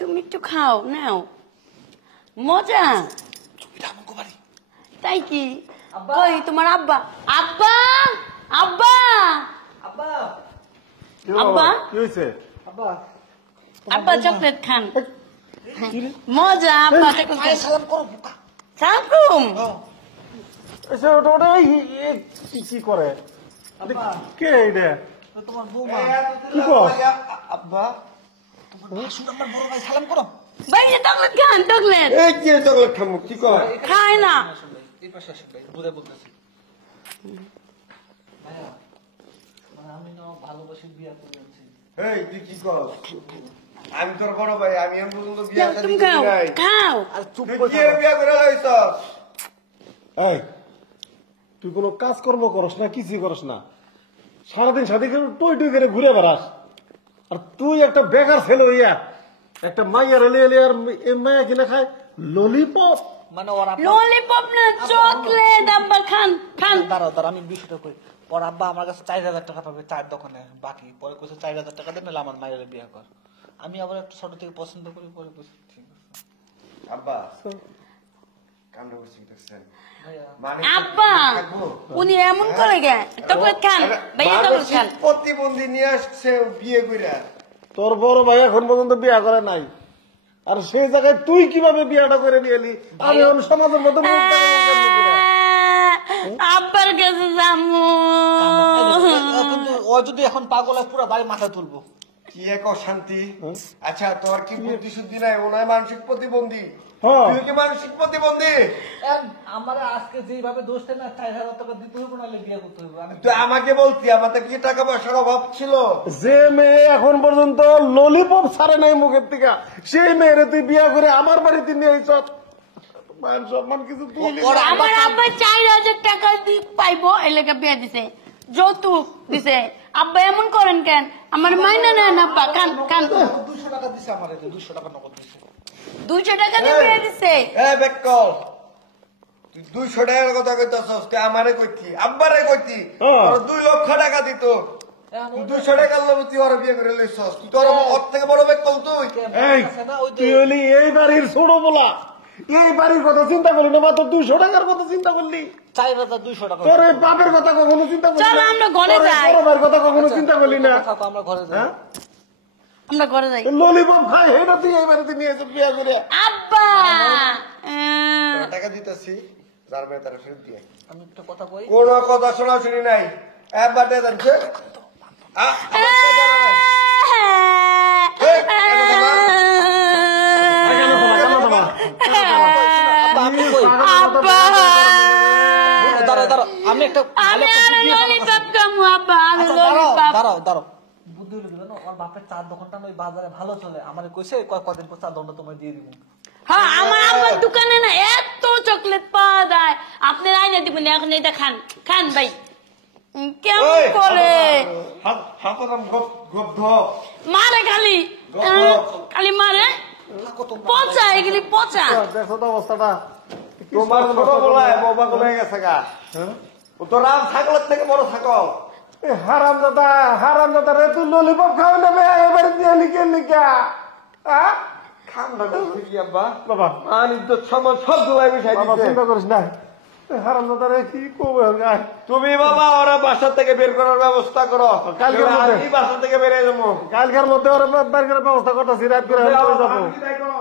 তুমি একটু খাও নাও মজা তাই কি কই তোমার আব্বা আব্বা আব্বা আব্বা আব্বা কি হয়েছে? আব্বা আব্বা চকলেট খান মজা আব্বা সালাম করো বোকা সালাম এসে ওটা ওটা কি করে? আব্বা কে এটা? তোমার বৌমা কি কস? আব্বা তোমার ভাসুর আমার বড় ভাই সালাম করো ভাই চকলেট খান চকলেট এই যে চকলেট খামু কি কর? খায় না এই পাশে আসেন ভাই বুঝে বলতেছি ভাইয়া মানে আমি না ভালোবাসি বিয়ে করেছি এই তুই কি কর? আমি তোর বড় ভাই, আমি এখন পর্যন্ত বিয়ে নাও, শাদী তুমি করি খাও নাই। খাও আর চুপ তুই করে কি বিয়ে করে লইছস? এই তুই কোনো কাজকর্ম করস না, কিছুই করস না, সারাদিন সাথে টই টই করে ঘুরে বেড়াস। আর তুই একটা বেকার ছেলে হইয়া একটা মাইয়ার এলে এলে আর এই মাইয়া কিনা খায় ললিপপ। মানে ওর আব্বা ললিপপ না চকলেট আব্বা খান খান দাঁড়াও দাঁড়াও আমি বিষয়টা কই ওর আব্বা আমার কাছে 4000 টাকা পাবে চার দোকানে বাকি পরে কইছে 4000 টাকা দেন নাহলে আমার মায়ের বিয়ে কর আমি আবার একটু ছোট থেকে পছন্দ করি পরে কইছি ঠিক আছে আব্বা কামড়ে বসে দেখছেন ভাইয়া মানে আব্বা থাকবো? উনি এমন করে গে চকলেট খান ভাইয়া চকলেট খান মানসিক প্রতিবন্ধী নিয়ে আসছে বিয়ে কইরা। তোর বড় ভাই এখন পর্যন্ত বিয়া করে নাই, আর সেই জায়গায় তুই কিভাবে বিয়াটা করে নিয়ে এলি? আমি এখন সমাজের মধ্যে মুখ দেখাবো কেমনে করে? আব্বার কাছে যাবো কিন্তু ও যদি এখন পাগল হয় পুরো বাড়ি মাথা তুলবো কি এক অশান্তি। আচ্ছা তোর কি বুদ্ধি শুদ্ধি নাই? ওনার মানসিক প্রতিবন্ধী, হ্যাঁ। তুই কি মানসিক প্রতিবন্ধী? আমার আজকে যেভাবে দোষ দেয় না 4000 টাকা দিতে হবে নাহলে বিয়ে করতে হবে আমি তুই আমাকে বলতি আমার তো কি টাকা পয়সার অভাব ছিল? যে মেয়ে এখন পর্যন্ত ললিপপ ছাড়ে নাই মুখের থেকে, সেই মেয়েরে তুই বিয়া করে আমার বাড়িতে নিয়ে আইছ। মান সম্মান কিছু তুই আমার আব্বা 4000 টাকা পাইবো এই লেগে বিয়ে দিছে যৌতুক দিছে আব্বা এমন করেন কেন আমার মাইনা নেন আব্বা খান খান 200 টাকা দিছে আমার 200 টাকা নগদ দিছে 200 টাকা দিয়ে বিয়ে দিছে এ বেকল, তুই 200 টাকার কথা কইতাছস, তুই আমারে কইতি আব্বারে কইতি তোর 2 লক্ষ টাকা দিত। তুই 200 টাকার লোভে তুই ওর বিয়ে করে লইছস। তুই তোর ওর থেকে বড় বেকল তুই। এই তুই হলি এই বাড়ির ছোট বলা, এই বাড়ির কথা চিন্তা করলি না, মাত্র 200 টাকার কথা চিন্তা করলি। 4200 টাকা তোর এই বাপের কথা কখনো চিন্তা করলি চলো না, আমরা ঘরে তোর এই যাই। বড় ভাইয়ের কথা কখনো চিন্তা করলি না। থাকো আমরা ঘরে যাই হ্যাঁ? আমরা ঘরে যাই ললিপপ খাই হেটা তুই এই বাড়িতে নিয়ে এসে বিয়া করে। আব্বা টাকা দিতেছি, যার ভাই তার ফেরত দিয়ে। আমি একটা কথা কই কোন কথা শোনা শুনি নাই, একবার দিয়ে যাচ্ছে। আমি কই আব্বা দাঁড়াও দাঁড়াও আমি একটা আমি আর ললিপপ খামু আব্বা আমি আচ্ছা, ললিপপ দাঁড়াও দাঁড়াও বুদ্ধি হলো দিবেন ওর বাপের চার দোকানটা ওই বাজারে ভালো চলে আমার কইছে কদিন পর চার দোকানটা তোমায় দিয়ে দিব হ্যাঁ আমার আব্বার দোকানে না এত চকলেট পাওয়া যায় আপনি আইনা দিবেন এখন এটা খান খান ভাই কেমন করে হাতরাম গদ্ধ মারে খালি খালি মারে পচা এগুলি পচা দেখো তো অবস্থাটা। তোমার ছোট বলায় বাবা গুলাই গেছে গা। ও তো রাম ছাগলের থেকে বড় ছাগল। হারাম দাদা রে, তুই ললিপপ খাও না এবারে দিয়ে লিখে লিখা ঠান্ডা করছি কি আব্বা? বাবা মান ইজ্জত সম্মান সব গুলাই মিশাই বাবা দিছে। চিন্তা করিস না, হারাম দাদা রে কি করবে? তুমি বাবা ওরা বাসা থেকে বের করার ব্যবস্থা করো, কালকের মধ্যে। আমি বাসা থেকে বেরিয়ে যাবো। কালকের মধ্যে ওরা বের করার ব্যবস্থা করতেছি, রাত করে যাবো। আমি কি তাই করো?